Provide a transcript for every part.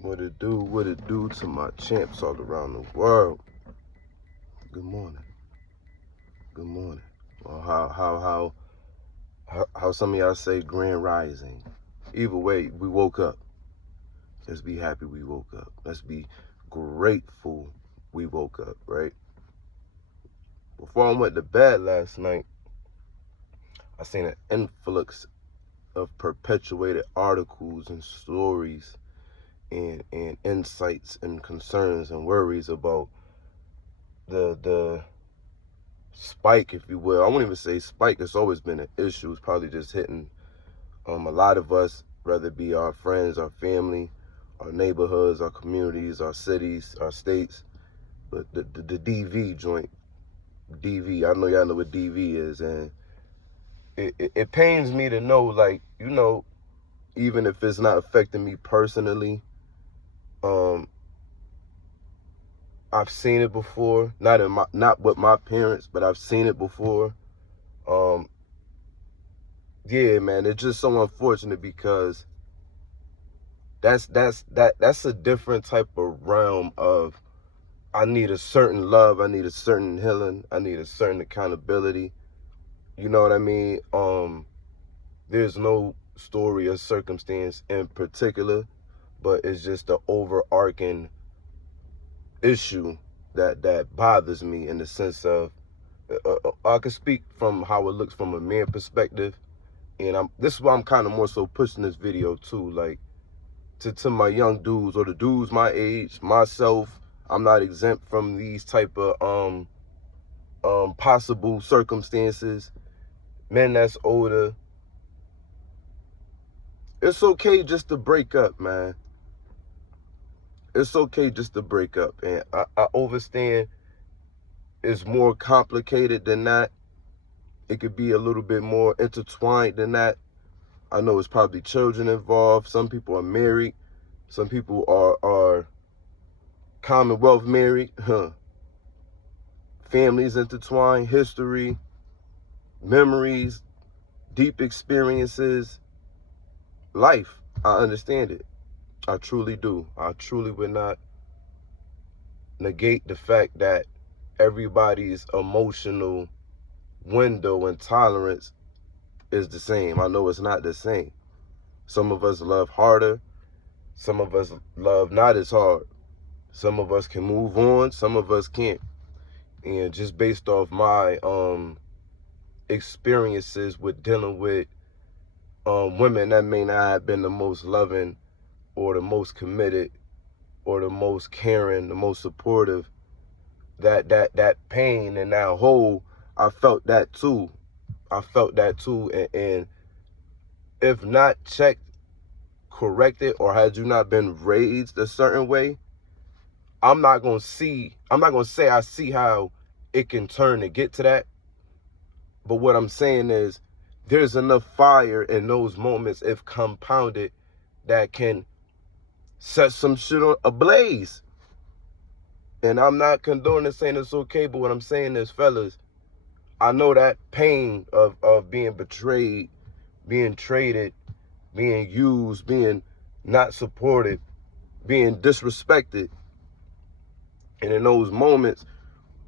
What it do to my champs all around the world. Good morning. Good morning. Well, how some of y'all say grand rising. Either way, we woke up. Let's be happy we woke up. Let's be grateful we woke up, right? Before I went to bed last night, I seen an influx of perpetuated articles and stories and insights and concerns and worries about the spike, if you will. I won't even say spike. It's always been an issue. It's probably just hitting a lot of us, whether it be our friends, our family, our neighborhoods, our communities, our cities, our states. But the DV joint, DV, I know y'all know what DV is, and it pains me to know, like, even if it's not affecting me personally, I've seen it before. Not with my parents, but I've seen it before. Yeah, man, it's just so unfortunate because that's a different type of realm of, I need a certain love, I need a certain healing, I need a certain accountability. You know what I mean? There's no story or circumstance in particular, but it's just the overarching issue that bothers me, in the sense of, I can speak from how it looks from a man perspective, and this is why I'm kind of more so pushing this video too, like, to my young dudes, or the dudes my age, myself. I'm not exempt from these type of possible circumstances. Men that's older, it's okay just to break up, man. It's okay just to break up. And I understand it's more complicated than that. It could be a little bit more intertwined than that. I know it's probably children involved. Some people are married. Some people are Commonwealth married. Families intertwined, history, memories, deep experiences, life. I understand it. I truly do. I truly would not negate the fact that everybody's emotional window and tolerance is the same. I know it's not the same. Some of us love harder. Some of us love not as hard. Some of us can move on. Some of us can't. And just based off my experiences with dealing with women that may not have been the most loving or the most committed or the most caring, the most supportive, that pain and that hole, I felt that too. And if not checked, corrected, or had you not been raised a certain way, I'm not gonna say I see how it can turn to get to that. But what I'm saying is, there's enough fire in those moments, if compounded, that can set some shit ablaze. And I'm not condoning saying it's okay, but what I'm saying is, fellas, I know that pain of being betrayed, being traded, being used, being not supported, being disrespected. And in those moments,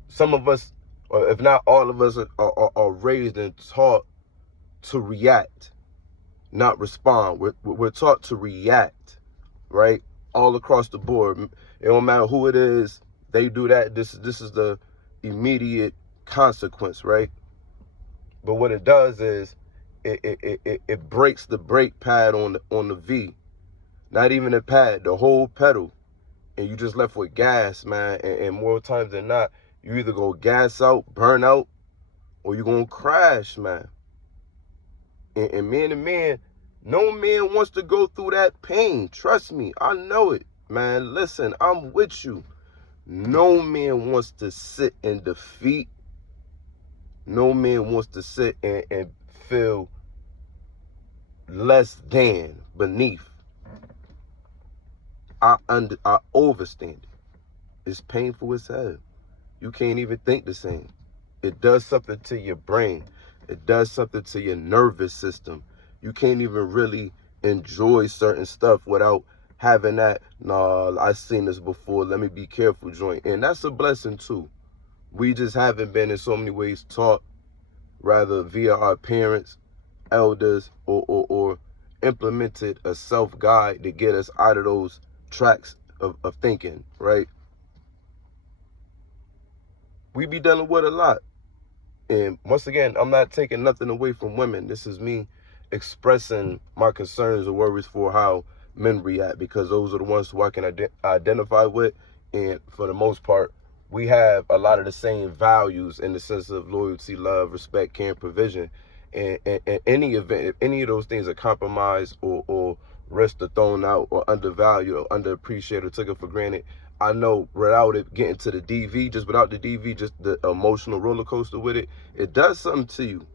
some of us, or if not all of us, are raised and taught to react, not respond. We're taught to react, right? All across the board. It don't matter who it is, they do that. This is the immediate consequence, right? But what it does is it breaks the brake pad on the V. Not even the pad, the whole pedal. And you just left with gas, man. And more times than not, you either go gas out, burn out, or you're going to crash, man. And man to man, no man wants to go through that pain. Trust me, I know it, man. Listen, I'm with you. No man wants to sit in defeat. No man wants to sit and feel less than, beneath. I overstand it. It's painful as hell. You can't even think the same. It does something to your brain. It does something to your nervous system. You can't even really enjoy certain stuff without having that, nah, I seen this before, let me be careful joint. And that's a blessing too. We just haven't been in so many ways taught, rather via our parents, elders, or implemented a self-guide to get us out of those tracks of thinking, right? We be dealing with a lot. And once again, I'm not taking nothing away from women. This is me expressing my concerns or worries for how men react, because those are the ones who I can identify with. And for the most part, we have a lot of the same values in the sense of loyalty, love, respect, care, and provision. And any event, if any of those things are compromised or risked or thrown out or undervalued or underappreciated or taken for granted, I know without it getting to the DV, just without the DV, just the emotional roller coaster with it, it does something to you.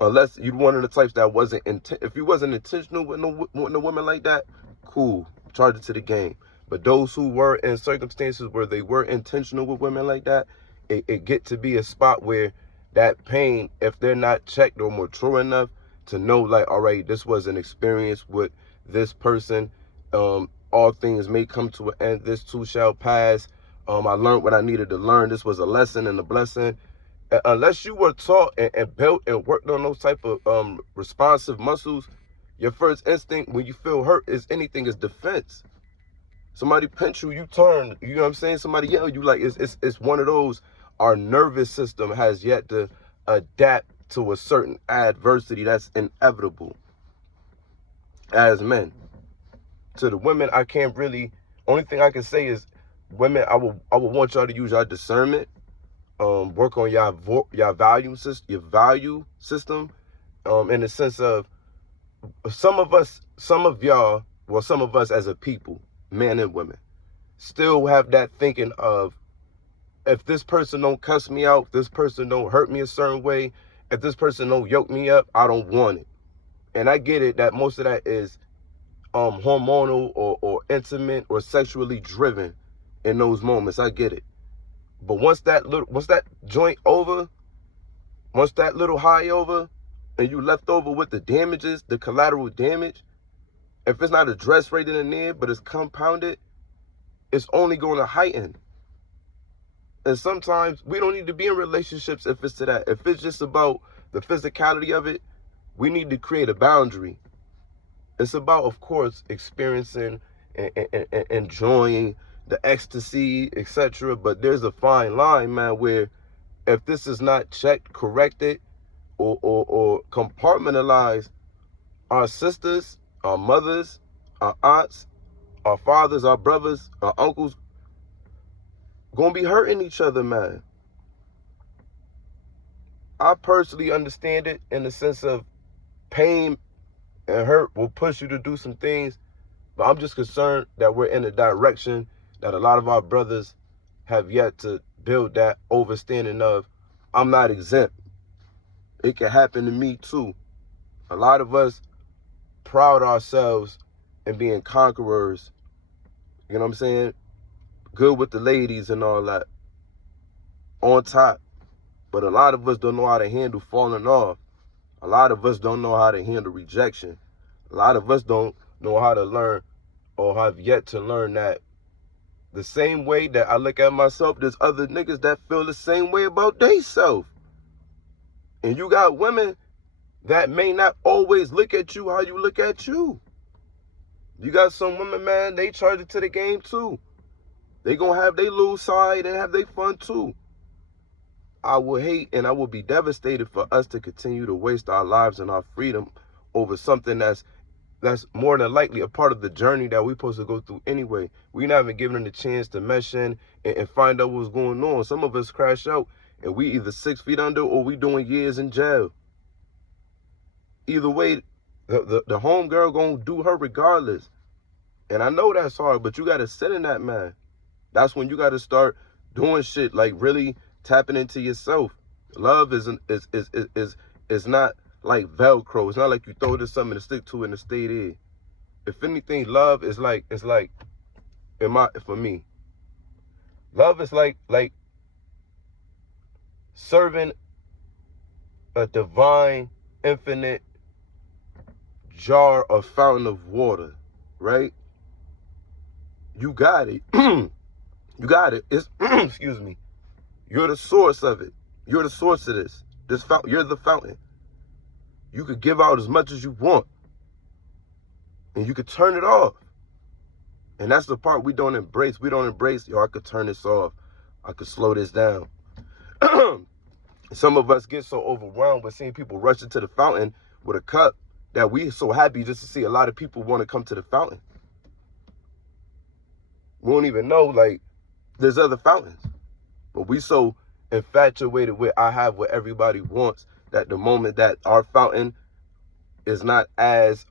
Unless you're one of the types that wasn't, if you wasn't intentional with no woman like that, cool, charge it to the game. But those who were in circumstances where they were intentional with women like that, it get to be a spot where that pain, if they're not checked or mature enough to know, like, all right, this was an experience with this person. All things may come to an end. This too shall pass. I learned what I needed to learn. This was a lesson and a blessing. Unless you were taught and built and worked on those type of responsive muscles, your first instinct when you feel hurt is defense. Somebody pinch you, you turn. You know what I'm saying? Somebody yell you, like it's one of those. Our nervous system has yet to adapt to a certain adversity that's inevitable as men. To the women, I can't really. Only thing I can say is, women, I would want y'all to use your discernment. Work on your value system. In the sense of some of us as a people, men and women, still have that thinking of, if this person don't cuss me out, if this person don't hurt me a certain way, if this person don't yoke me up, I don't want it. And I get it that most of that is hormonal or intimate or sexually driven in those moments. I get it. But once that joint over, once that little high over, and you left over with the damages, the collateral damage, if it's not addressed right in the near, but it's compounded, it's only going to heighten. And sometimes we don't need to be in relationships if it's to that. If it's just about the physicality of it, we need to create a boundary. It's about, of course, experiencing and enjoying the ecstasy, etc. But there's a fine line, man, where if this is not checked, corrected, or compartmentalized, our sisters, our mothers, our aunts, our fathers, our brothers, our uncles, gonna be hurting each other, man. I personally understand it in the sense of pain and hurt will push you to do some things, but I'm just concerned that we're in a direction that a lot of our brothers have yet to build that overstanding of, I'm not exempt. It can happen to me too. A lot of us proud ourselves in being conquerors. You know what I'm saying? Good with the ladies and all that. On top. But a lot of us don't know how to handle falling off. A lot of us don't know how to handle rejection. A lot of us don't know how to learn, or have yet to learn, that the same way that I look at myself, there's other niggas that feel the same way about they self. And you got women that may not always look at you how you look at you. You got some women, man, they charge it to the game too. They gonna have their little side and have their fun too. I will hate and I will be devastated for us to continue to waste our lives and our freedom over something that's more than likely a part of the journey that we're supposed to go through anyway. We're not even giving them the chance to mesh in and find out what's going on. Some of us crash out and we either 6 feet under or we doing years in jail. Either way, the homegirl gonna do her regardless. And I know that's hard, but you gotta sit in that, man. That's when you gotta start doing shit, like really tapping into yourself. Love is not like Velcro. It's not like you throw this something to stick to and to stay there. If anything, love is like, for me, love is like serving a divine, infinite jar of fountain of water. right? You got it. You got it. It's excuse me. You're the source of it. You're the source of this. You're the fountain. You could give out as much as you want, and you could turn it off. And that's the part we don't embrace. We don't embrace, yo, I could turn this off. I could slow this down. Some of us get so overwhelmed with seeing people rush into the fountain with a cup that we so happy just to see a lot of people want to come to the fountain. We don't even know, like, there's other fountains. But we so infatuated with I have what everybody wants that the moment that our fountain is not as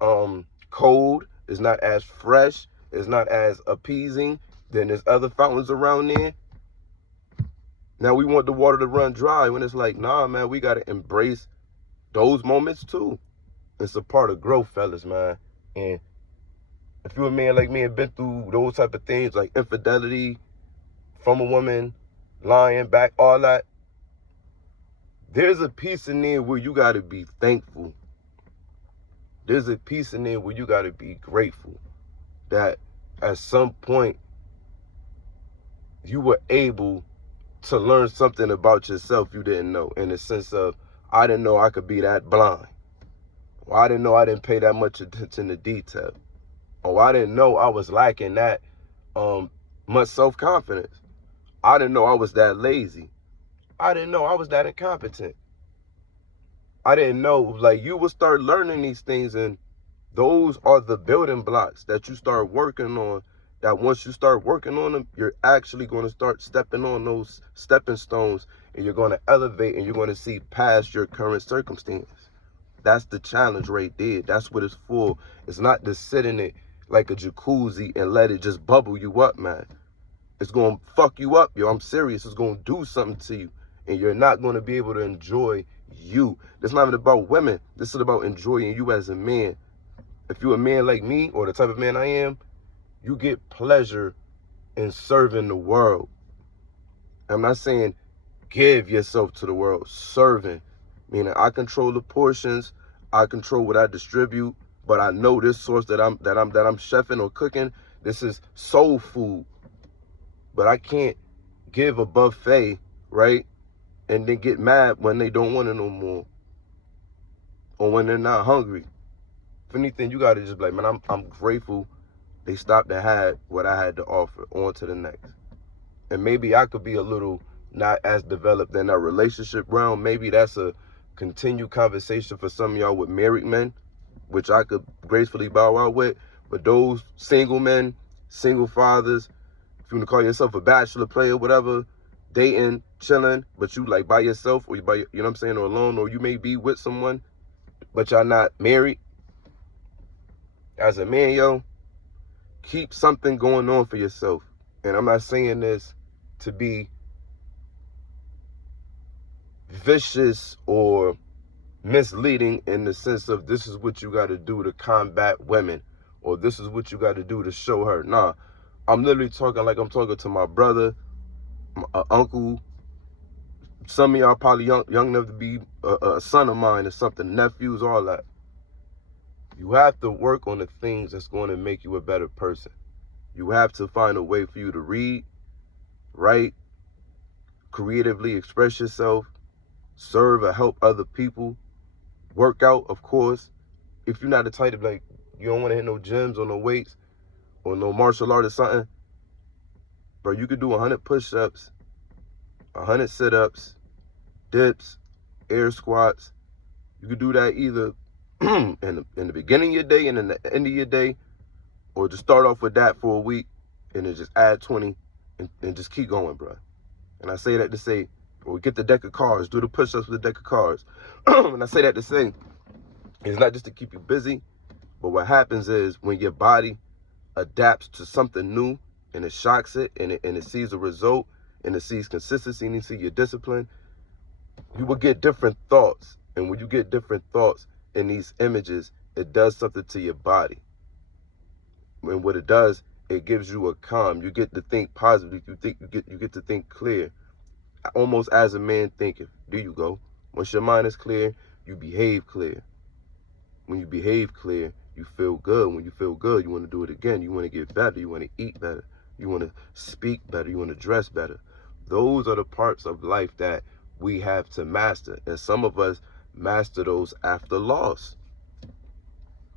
cold, is not as fresh, is not as appeasing, then there's other fountains around there. Now we want the water to run dry when it's like, nah, man, we got to embrace those moments too. It's a part of growth, fellas, man. And if you're a man like me and been through those type of things like infidelity from a woman, lying back, all that, there's a piece in there where you got to be thankful. There's a piece in there where you got to be grateful that at some point you were able to learn something about yourself you didn't know, in the sense of, I didn't know I could be that blind. Or I didn't know I didn't pay that much attention to detail. Or I didn't know I was lacking that much self-confidence. I didn't know I was that lazy. I didn't know I was that incompetent. I didn't know, like, you will start learning these things, and those are the building blocks that you start working on, that once you start working on them, you're actually going to start stepping on those stepping stones, and you're going to elevate, and you're going to see past your current circumstance. That's the challenge right there. That's what it's for. It's not to sit in it like a jacuzzi and let it just bubble you up, man. It's going to fuck you up, yo. I'm serious. It's going to do something to you, and you're not going to be able to enjoy you. It's not even about women. This is about enjoying you as a man. If you're a man like me, or the type of man I am, you get pleasure in serving the world. I'm not saying give yourself to the world. Serving, meaning I control the portions, I control what I distribute, but I know this source that I'm chefing or cooking, this is soul food. But I can't give a buffet, right, and then get mad when they don't want it no more, or when they're not hungry. If anything, you gotta just be like, man, I'm grateful they stopped and had what I had to offer. On to the next. And maybe I could be a little not as developed in our relationship realm. Maybe that's a continued conversation for some of y'all with married men, which I could gracefully bow out with. But those single men, single fathers, if you want to call yourself a bachelor player, whatever, dating, chilling, but you like by yourself, or you by, you know what I'm saying, or alone, or you may be with someone, but y'all not married. As a man, yo, keep something going on for yourself. And I'm not saying this to be vicious or misleading in the sense of this is what you got to do to combat women, or this is what you got to do to show her. Nah, I'm literally talking like I'm talking to my brother, my uncle. Some of y'all probably young enough to be a son of mine or something, nephews, all that. You have to work on the things that's going to make you a better person. You have to find a way for you to read, write, creatively express yourself, serve or help other people, work out, of course. If you're not the type of, like, you don't want to hit no gyms or no weights or no martial art or something, bro, you could do 100 push-ups, 100 sit-ups, dips, air squats. You could do that either in the beginning of your day and in the end of your day, or just start off with that for a week and then just add 20 and just keep going, bro. And I say that to say, or get the deck of cards, do the push-ups with the deck of cards. And I say that to say, it's not just to keep you busy, but what happens is when your body adapts to something new and it shocks it and it sees a result and it sees consistency and it sees your discipline, you will get different thoughts. And when you get different thoughts in these images, it does something to your body. And what it does, it gives you a calm. You get to think positively. You get to think clear. Almost as a man thinketh, there you go. Once your mind is clear, you behave clear. When you behave clear, You feel good. When you feel good, you want to do it again. You want to get better. You want to eat better. You want to speak better. You want to dress better. Those are the parts of life that we have to master. And some of us master those after loss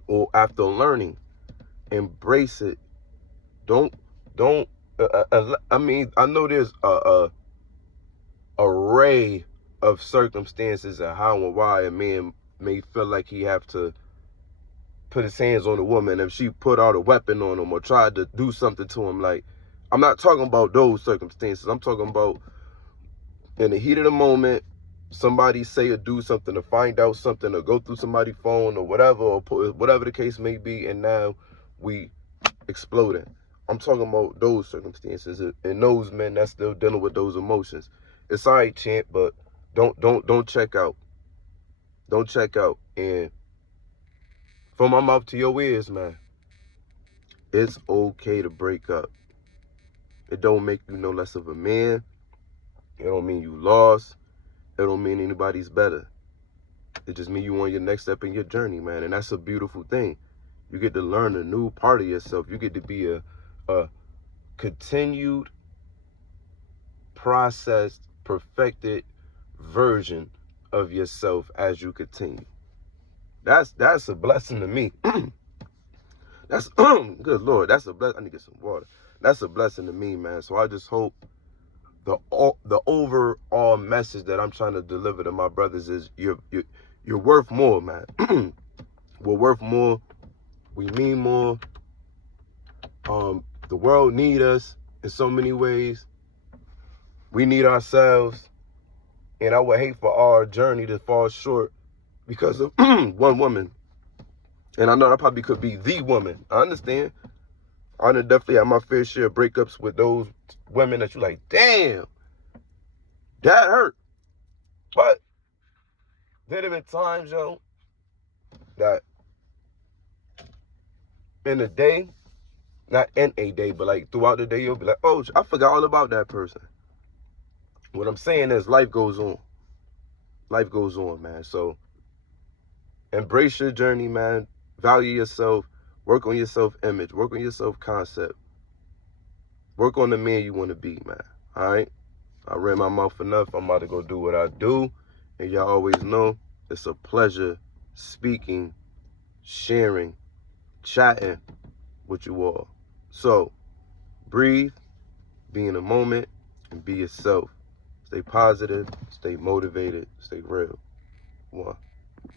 or after learning. Embrace it. Don't, I mean, I know there's a array of circumstances and how and why a man may feel like he have to put his hands on a woman if she put out a weapon on him or tried to do something to him. Like, I'm not talking about those circumstances. I'm talking about in the heat of the moment, somebody say or do something to find out something or go through somebody's phone or whatever, or whatever the case may be, and now we exploding. I'm talking about those circumstances and those men that's still dealing with those emotions. It's all right, champ, but don't check out. Don't check out. And from my mouth to your ears, man, it's okay to break up. It don't make you no less of a man. It don't mean you lost. It don't mean anybody's better. It just means you on your next step in your journey, man. And that's a beautiful thing. You get to learn a new part of yourself. You get to be a continued, processed, perfected version of yourself as you continue. That's a blessing to me. That's good Lord. That's a blessing. I need to get some water. That's a blessing to me, man. So I just hope the overall message that I'm trying to deliver to my brothers is you're worth more, man. We're worth more. We mean more. The world need us in so many ways. We need ourselves. And I would hate for our journey to fall short because of one woman. And I know that probably could be the woman. I understand. I definitely have my fair share of breakups with those women that you're like, damn, that hurt. But there have been times, yo, that in a day, not in a day, but like throughout the day, you'll be like, oh, I forgot all about that person. What I'm saying is life goes on. Life goes on, man. So embrace your journey, man. Value yourself. Work on your self-image. Work on your self-concept. Work on the man you want to be, man. All right? I ran my mouth enough. I'm about to go do what I do. And y'all always know it's a pleasure speaking, sharing, chatting with you all. So breathe, be in the moment, and be yourself. Stay positive, stay motivated, stay real. One.